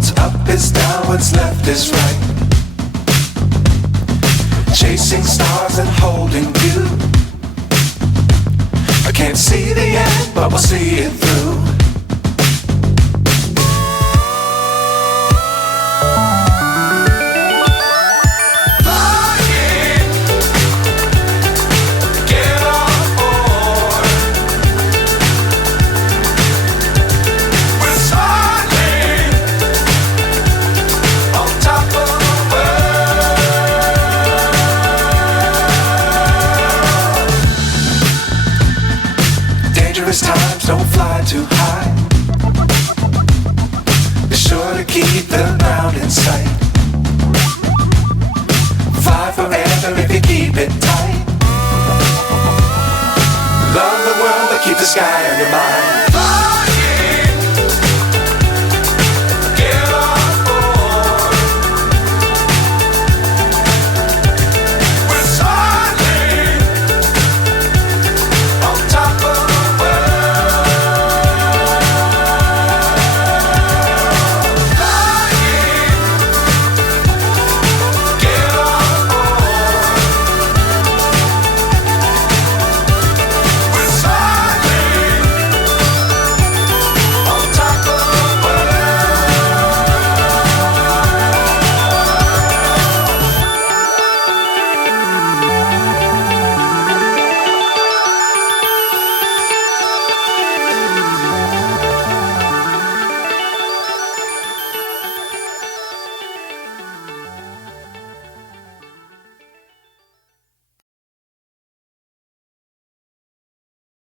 What's up is down, what's left is right. Chasing stars and holding you. I can't see the end, but we'll see it through. Dangerous times, don't fly too high. Be sure to keep the ground in sight. Fly forever if you keep it tight. Love the world, but keep the sky on your mind.